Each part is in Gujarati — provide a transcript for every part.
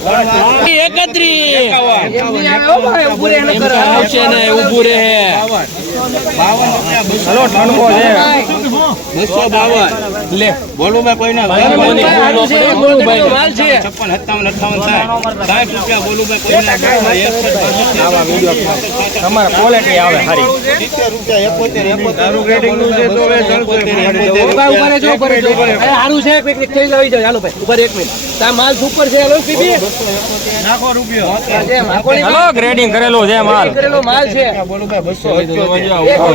એકત્રીસ આવશે ને ઉભું રહે. હલો ઠંડો છે. બસો બાવન. લે. બોલું. મેં કોઈને છપ્પન સત્તાવન અઠાવન સાઠ સાઠ રૂપિયા બોલું મેં કોઈને તમારે ક્વોલિટી આવે સારી સિત્તેર રૂપિયા એકોતેર એકોતેર. સારું છે કંઈક કંઈક ચાલો ભાઈ. ઉપર એક મિનિટ. માલ સુપર છે હેલો ગ્રેડિંગ કરેલો છે માલ. કરેલો માલ છે. બોલું મેં બસો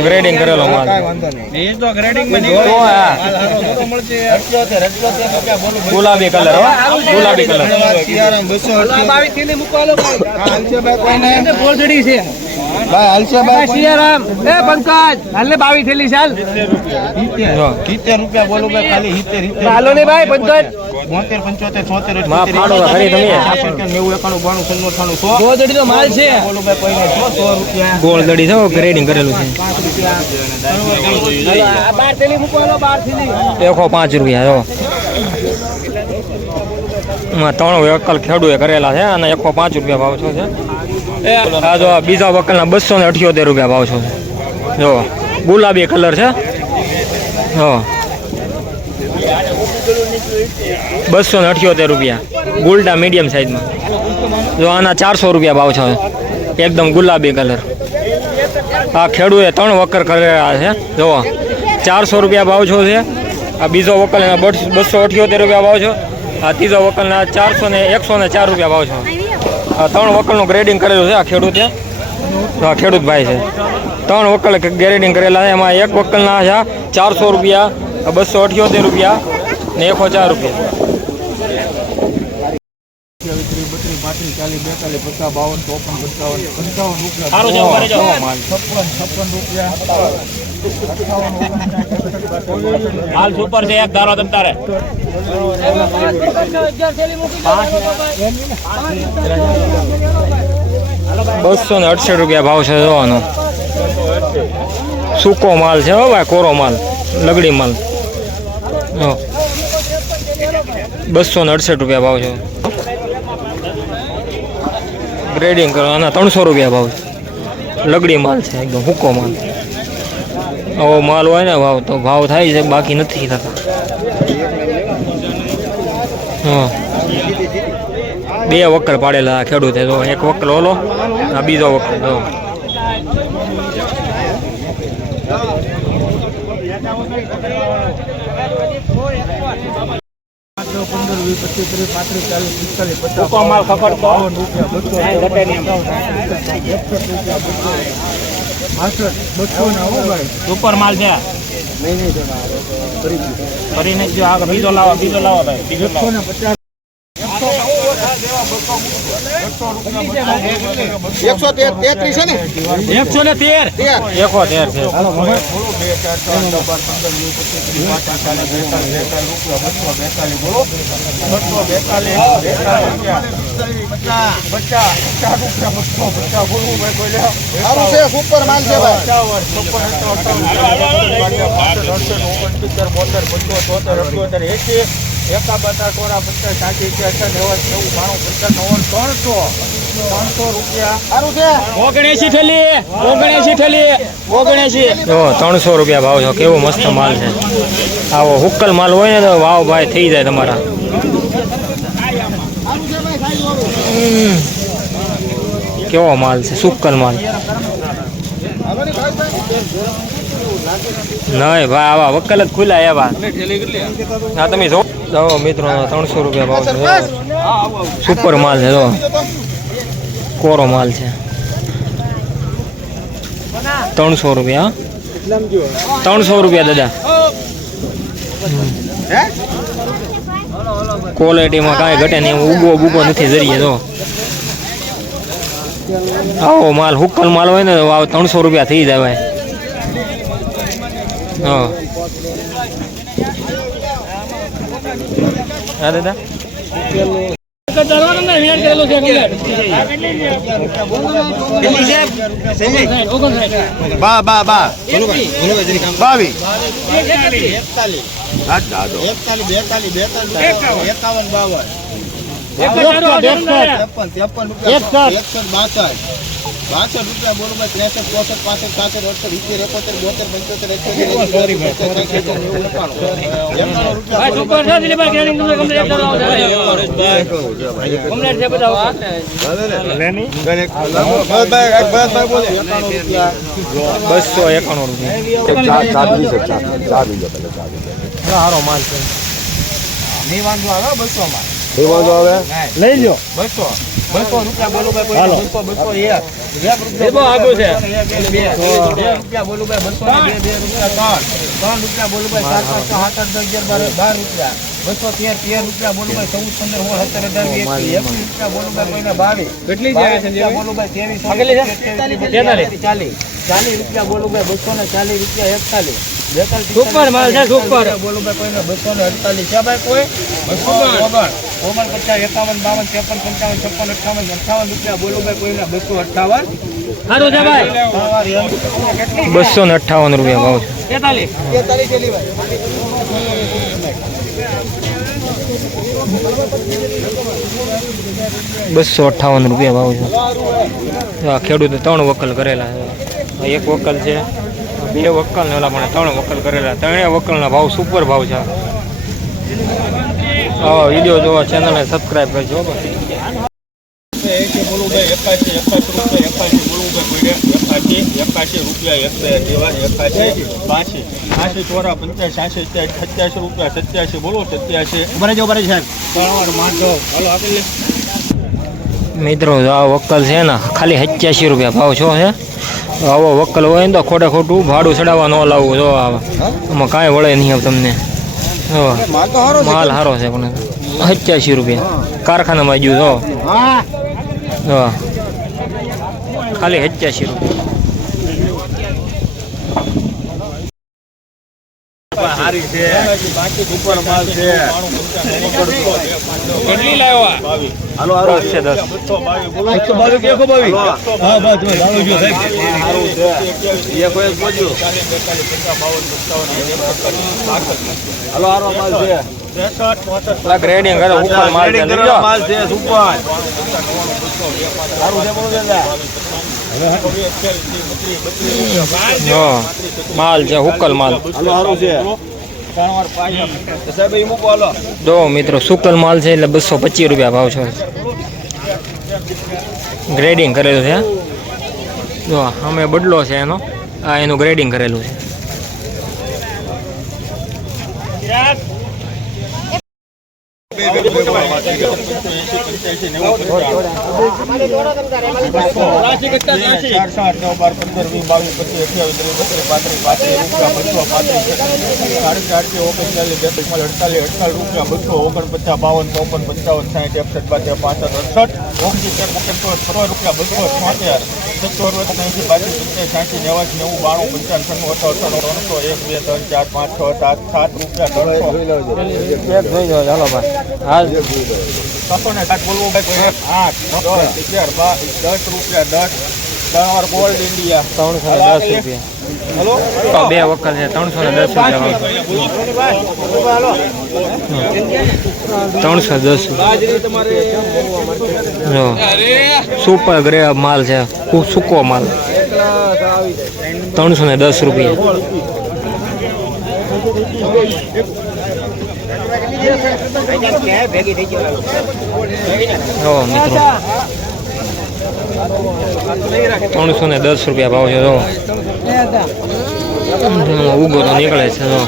ગ્રેડિંગ કરેલો માલ. એ તો ગ્રેડિંગમાં તો આ. અઠ્યોતેર અઠ્યોતેર રૂપિયા બોલું ગુલાબી કલર ગુલાબી કલર. સિયારામ બસો આ બાવી થેલી મૂકો હાલો ભાઈ હાલશે ભાઈ કોઈને. એને ગોળજડી છે. ભાઈ હાલશે ભાઈ સિયારામ. એ પંકજ હાલ ને બાવી થેલી ચાલ સિત્તેર રૂપિયા બોલું ભાઈ ખાલી સિત્તેર સિત્તેર. હાલો ને ભાઈ પંકજ. બોતેર પંચોતેર છોતેર નો માલ છે. બોલું ભાઈ કોઈને સો સો રૂપિયા. ગોળ દડી છે ગ્રેડિંગ કરેલું છે. હાલો, આ બાર થેલી મૂકો હાલો બાર થેલી. એકસો પાંચ રૂપિયા જો માં ત્રણ એકલ ખેડૂએ કરેલા છે અને એકસો પાંચ રૂપિયા ભાવ છો છે. આ જો બીજા વકલના બસો ને અઠ્યોતેર રૂપિયા ભાવ છો. જો, ગુલાબી કલર છે. હો બસો ને અઠ્યોતેર રૂપિયા. ગુલ્ડા મીડિયમ સાઈઝમાં. જો આના ચારસો રૂપિયા ભાવ છે એકદમ ગુલાબી કલર. આ ખેડૂએ ત્રણ વકર કરેલા છે. જુઓ ચારસો રૂપિયા ભાવ છો છે આ બીજો વકલ એના બસો અઠ્યોતેર રૂપિયા ભાવ છો. આ ત્રીજો વકલના ચારસો ને એકસો ને ચાર રૂપિયા ભાવ છો. ત્રણ વકલનું ગ્રેડિંગ કરેલું છે, આ ખેડૂતે. આ ખેડૂત ભાઈ છે. ત્રણ વકલ ગ્રેડિંગ કરેલા છે, એમાં એક વકલના છે, ચારસો રૂપિયા બસો અઠ્યોતેર રૂપિયા ને એકસો ચાર રૂપિયા. હાલ સુપર છે એક ધારો તમ તારે. બસો ને અડસઠ રૂપિયા ભાવ છે જોવાનો. સૂકો માલ છે હો ભાઈ કોરો માલ લગડી માલ. બસો ને અડસઠ રૂપિયા ભાવ છે. ગ્રેડિંગ કરો આના ત્રણસો રૂપિયા ભાવ લગડી માલ છે એકદમ હુકો માલ. આવો માલ હોય ને ભાવ, તો ભાવ થાય છે, બાકી નથી થતા. હા. બે વકલ પાડેલા ખેડૂતે. જો એક વકલ ઓલો, આ બીજો વકલ જો. સૂકો માલ ખપડતો સુપર માલ છે? કરીને જો આગળ બીજો લાવો બીજો લાવો ભાઈ બીજો લાવો. એકસો તેત્રીસ છે ને? એકસો ને તેર. એકો તેર છે સુપર માલ છે ભાઈ. સારું છે ઓગણએસી થેલી ઓગણએસી થેલી ઓગણએસી જો ત્રણસો. રૂપિયા. ભાવ છો. કેવો મસ્ત માલ છે. આવો હુક્કલ માલ હોય ને તો વાવ ભાઈ થઈ જાય તમારા. કેવો માલ છે? સુક્કલ માલ. નહીં ભાઈ આવા વકલ જ ખુલ્યા એવા. હા તમે જો. જો મિત્રો ત્રણસો રૂપિયા ભાવ છે. સુપર માલ છે જો. કોરો માલ છે. ત્રણસો રૂપિયા. ત્રણસો રૂપિયા દાદા. ક્વોલિટીમાં કાંઈ ઘટે નહીં ઉગો બુગો નથી જરીએ તો આવો માલ હુક્કલ માલ હોય ને ત્રણસો રૂપિયા થઈ જાય ભાઈ. હા. હા દાદા. બા બા બા. બાવી. દો એકતાલીસ બેતાલીસ બેતાલીસ એકાવન બાવન. ત્રેપન ત્રેપન બાસઠ. બાસઠ રૂપિયા બોલો ભાઈ ત્રેસઠ ચોસઠ પાસઠ પાસઠ અડસઠ સિત્તેર એકોતેર બોતેર પંચોતેર બસો એકાણું રૂપિયા. સારો માલ છે. નહીં વાંધો આવે બસો માં લઈ લો બસો. બસો રૂપિયા બોલો બસો બસો એક. એક રૂપિયા બહુ છે. બે બે રૂપિયા બોલો બસો ને બે બે રૂપિયા ત્રણ. ત્રણ રૂપિયા બોલો સાત પાંચ સાત આઠ દસ અગિયાર બાર બાર રૂપિયા. બસો તેર તેર રૂપિયા બોલો ચૌદ પંદર સોળ સત્તર અઢાર એકવીસ એકવીસ રૂપિયા બોલો ભાઈ બાવીસ. કેટલી જાય છે? ભાઈ ત્રેવીસ આગળ તેતાલીસ. ચાલીસ. ચાલીસ રૂપિયા બોલો ભાઈ બસો ને ચાલીસ રૂપિયા એકતાલીસ. બેતાલીસ સુપર માલ છે, સુપર. બોલો ભાઈ કોઈને બસો ને અડતાલીસ. છે ભાઈ કોઈ? બસો ઓગણ. ઓગણ પચાસ એકાવન બાવન ત્રેપન પંચાવન છપ્પન અઠાવન અઠાવન રૂપિયા બોલો ભાઈ કોઈને બસો અઠાવન બસો ને અઠ્ઠાવન રૂપિયા ભાવ છે. બસો અઠ્ઠાવન રૂપિયા ભાવ છે આ ખેડૂતે ત્રણ વકલ કરેલા છે. એક વકલ છે, બે વકલ ને ઓલા પણ ત્રણ વકલ કરેલા. ત્રણેય વકલના ભાવ સુપર ભાવ છે. વીડિયો જોવા ચેનલને સબસ્ક્રાઈબ કરજો સત્યાસી રૂપિયા સત્યાસી બોલો સત્યાસી બરે જો સાહેબ મિત્રો આ વકલ છે ને, ખાલી સત્યાસી રૂપિયા ભાવ છો છે આવો વકલ હોય ને તો ખોટે ખોટું ભાડું ચડાવવા ન લાવવું જો આમાં કાંઈ વળે નહીં તમને. માલ સારો માલ સારો છે પણ સત્યાસી રૂપિયા. કારખાનામાં ગયું હો. ખાલી સત્યાસી રૂપિયા. સારી છે સુપર માલ છે કેટલી લાવ્યા હાલો હાલો દસ દસ એકસો બાવીસ કે એકસો બાવીસ હા બસ તમે જાણો છો સાહેબ એ કોઈ બોલ્યો હાલો હારો માલ છે પેલા ગ્રેડિંગ કરે ઉપર માલ છે જાઓ. માલ છે સુપર સારું છે બોલો દાદા માલ છે. હુકલ માલ છે જો મિત્રો સુકલ માલ છે એટલે બસો પચીસ રૂપિયા ભાવ છે. ગ્રેડિંગ કરેલું છે જો અમે બદલો છે એનો. આ એનું ગ્રેડિંગ કરેલું છે. ચાર સાત નવ બાર પંદર વીસ બાવીસ પચીસ અઠ્યાવીસ ત્રીસ બત્રીસ પાંત્રીસ પાંત્રીસ બસો પાંત્રીસ સાડી ચારથી ઓગણચાલીસ બેતાલીસ અડતાલીસ રૂપિયા બસો ઓગણપચાસ બાવન ચોપન પંચાવન સાઠ એકસઠ બાર પાસઠ અડસઠ ઓગણસિત્તેર ઓગણસો સો રૂપિયા બસો છોતેર સત્તર એંસી બાવીસ સાઠી નેવાસી નેવું બાણું પંચાવન છન્નું ત્રણસો એક બે ત્રણ ચાર પાંચ છ સાત સાત રૂપિયા જોઈ જાઓ ચાલો હાલ. છસો ને સાત બોલવું ભાઈ આઠ દસ અગિયાર દસ રૂપિયા દસ. ત્રણ ગોલ્ડ ઇન્ડિયા ત્રણસો ને દસ રૂપિયા. તો બે વખત છે ત્રણસો ને દસ રૂપિયા ત્રણસો દસ સુપર ગ્રે માલ છે ખૂબ સૂકો માલ. ત્રણસો ને દસ રૂપિયા. જો ત્રણસો ને દસ રૂપિયા ભાવ છે જો ઉગો તો નીકળે છે જો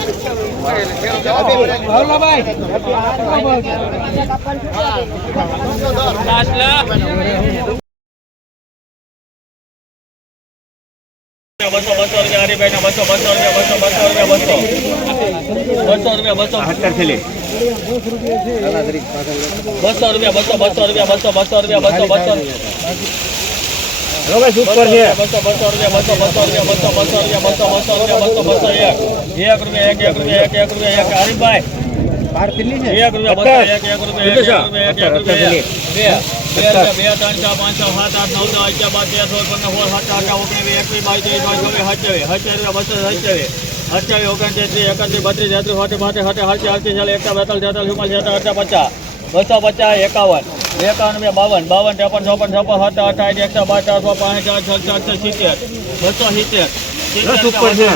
લા બસો બસો રૂપિયા હરિભાઈ ના બસો બસો રૂપિયા બસો બસો રૂપિયા બસો બસો રૂપિયા બસો બસો રૂપિયા બસો બસો રૂપિયા બસો બસો રૂપિયા બસો બસો બસો છે બસો બસો રૂપિયા બસો બસો રૂપિયા બસો બસો રૂપિયા બસો બસો રૂપિયા બસો બસો એક એક રૂપિયા એક એક રૂપિયા એક એક રૂપિયા એક હરીફભાઈ એક રૂપિયા બસો એક એક રૂપિયા એક રૂપિયા એક રૂપિયા. બે બે ત્રણ ચાર પાંચ સાત આઠ નવ દસ અગિયાર બાર તેર સોળ પંદર સોળ સત્તર અઢાર ઓગણીસ એકવીસ બાવીસ ત્રેવીસ ચોવીસ ચોવીસ સત્યાવીસ સત્યાવીસ બસો સત્યાવીસ અઠ્યાવીસ બત્રીસ તેત્રીસ પાંત્રીસ છત્રીસ અડતીસ અડતીસ ચાલીસ એકતા બેતાલીસ તેતાલીસ ચુમ્માલીસ અડતા પચાસ બસો પચાસ એકાવન એકાવન બે બાવન બાવન ત્રેપન ચોપન છપ્પન સત્તર અઠાવીસ એકસો બાર ચારસો પાંચ ચાર છ ચારસો સિત્તેર બસો સિત્તેર સિત્તેર ઉપર છે.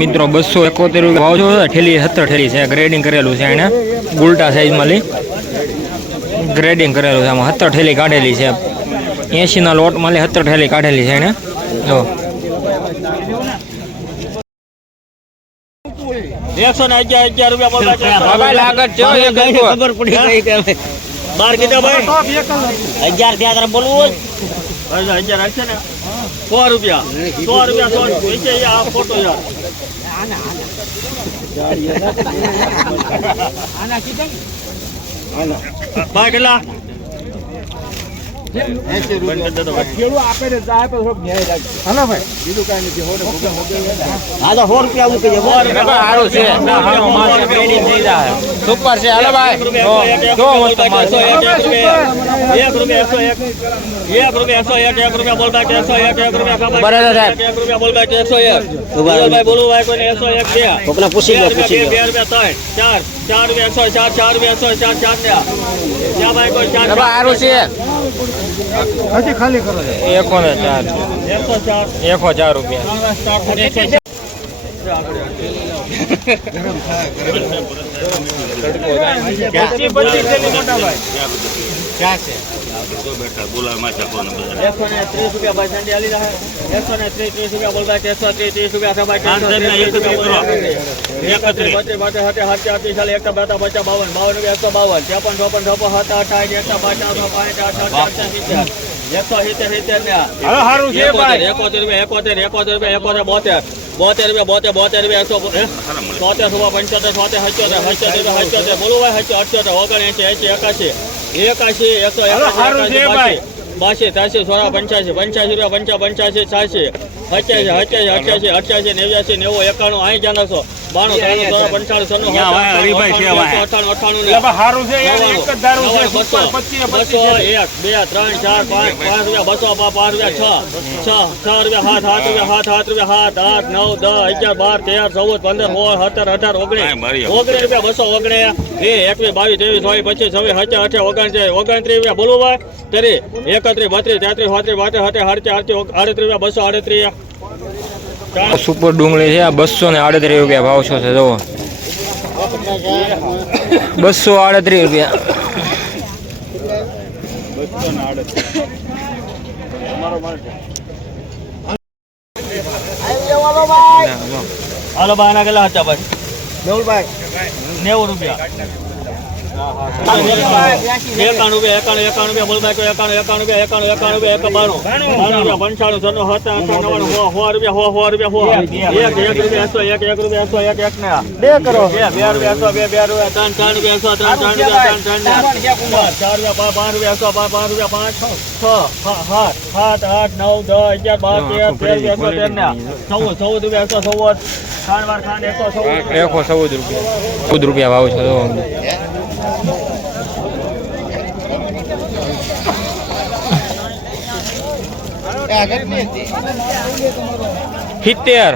મિત્રો બસો એકોતેર રૂપિયા ભાવ છો ઠેલી સત્તર ઠેલી છે. ગ્રેડિંગ કરેલું છે એને. ઉલટા સાઈઝમાં લઈ ગ્રેડિંગ કરેલું છે આમાં. સત્તર ઠેલી કાઢેલી છે. એંશીના લોટમાં લઈ સત્તર ઠેલી કાઢેલી છે એને. જો. એકસો ને અગિયાર અગિયાર રૂપિયા. ખબર પડી ગઈ બાર કીધા ભાઈ. અગિયાર થયા તારે બોલવું અગિયાર હશે ને સો રૂપિયા સો રૂપિયા સો રૂપિયા. આ ફોટો યાર. ભાઈ કેટલા? હા તો સો રૂપિયા સારું છે. ગ્રેડિંગ થઈ જાય સુપર છે. હાલો ભાઈ. જો મસ્ત માલ છે. એક રૂપિયા એકસો એક. એક રૂપિયા એકસો એક એક રૂપિયા બોલ બાકી એકસો એક એક રૂપિયા બરાબર સાહેબ. એક રૂપિયા બોલ બાકી એકસો એક. ભાઈ બોલું ભાઈ કોઈને એકસો એક બે કોકને પૂછી લો પૂછી લો. બે રૂપિયા ત્રણ ચાર ચાર રૂપિયા એકસો ચાર ચાર રૂપિયા એકસો ચાર ચાર ત્યાં ભાઈ કોઈ ચાર સારું છે. ખાલી કરો. એકો ને ચાર. એકસો ચાર. એકો ચાર રૂપિયા. ત્રણ વાર સ્ટાર્ટ થાય એકસો ચાર. પચીસ પચીસ થેલી મોટા ભાઈ ક્યાં છે એકસો ને ત્રીસ રૂપિયા ભાઈ સંડી હાલી જાય એકસો ને ત્રીસ ત્રીસ રૂપિયા બોલતા એકસો ત્રીસ ત્રીસ રૂપિયા સભાઈ ત્રણસો ત્રીસ રૂપિયા એકત્રીસ બત્રીસ બાટે હાથે હાથે હાથે ચાલે એકતા બેતા પચાસ બાવન બાવન રૂપિયા એકસો બાવન ત્રેપન ચોપન છપ્પન સાત અઠાવીસ એકતા પચાસ પાંચ આઠ આઠ આઠ સિત્તેર એકસો સિત્તેર સિત્તેર ને સારું છે ભાઈ એકોતેર રૂપિયા એકોતેર એકોતેર રૂપિયા એકોતેર બોતેર બોતેર રૂપિયા બોતેર બોતેર રૂપિયા એકસો તોતેર રૂપિયા પંચોતેર છોતેર હચોતેર હચોતેર રૂપિયા હચોતેર બોલું ભાઈ હચો અઠ્યોતેર ઓગણએંસી એસી એકાશી એકાશી એકસો એકાસી એકાશી બાસી ત્રાસી સોળા પંચ્યાસી પંચ્યાસી રૂપિયા પંચા પંચ્યાસી છ્યાસી અઠ્યાસી અઠ્યાસી અઠ્યાસી નેવ્યાસી નેવું એકાણું અહીં જ્યાં નસો બાણું ત્રાણું સોળ પંચાણું છન્નું અઠ્ઠાણું અઠ્ઠાણું અઠ્ઠાણું ને સારું છે યાર એક જ દારૂ છે બસો. બસો એક બે ત્રણ ચાર પાંચ પાંચ રૂપિયા બસો પાંચ પાંચ રૂપિયા છ. છ છ રૂપિયા સાત સાત રૂપિયા સાત સાત રૂપિયા સાત આઠ નવ દસ અગિયાર બાર તેર ચૌદ પંદર સોળ સત્તર અઢાર ઓગણીસ. ઓગણીસ રૂપિયા બસો ઓગણીસ. બે એકવીસ બાવીસ ત્રેવીસ ચોવીસ પચીસ છવ્વીસ સત્તર અઠાર ઓગણત્રીસ ઓગણત્રીસ રૂપિયા બોલવું ભાઈ. તરી એકત્રીસ બત્રીસ તેત્રીસ ચોત્રીસ બાત્રીસ આડત્રીસ આડત્રીસ આડત્રીસ રૂપિયા બસો આડત્રીસ સુપર ડુંગળી છે આ બસો ને આડત્રીસ રૂપિયા ભાવ છો છે જુઓ બસો આડત્રીસ રૂપિયા. હાલો ભાઈ ના કેટલા હતા ભાઈ નેવું રૂપિયા. એકાણું એકાણું એકાણું રૂપિયા બોલ ભાઈ એકાણું એકાણું એકાણું એક બાણું બાણું પંચાણું છન્નું સત્તર અઠાણું નવ્વાણું સો સો રૂપિયા સો સો રૂપિયા સો એક એક રૂપિયા એક એક એક એક ને બે બે બે બે બે ત્રણ ત્રણ રૂપિયા ત્રણ ત્રણ ત્રણ ત્રણ ચાર રૂપિયા પાંચ રૂપિયા પાંચ રૂપિયા પાંચ છ સાત સાત આઠ નવ દસ અગિયાર બાર તેર તેર એકસો ને ચૌદ રૂપિયા. એકસો ચૌદ ખાંડ વાર ચૌદ ચૌદ રૂપિયા. ચૌદ રૂપિયા ભાવ છે સિત્તેર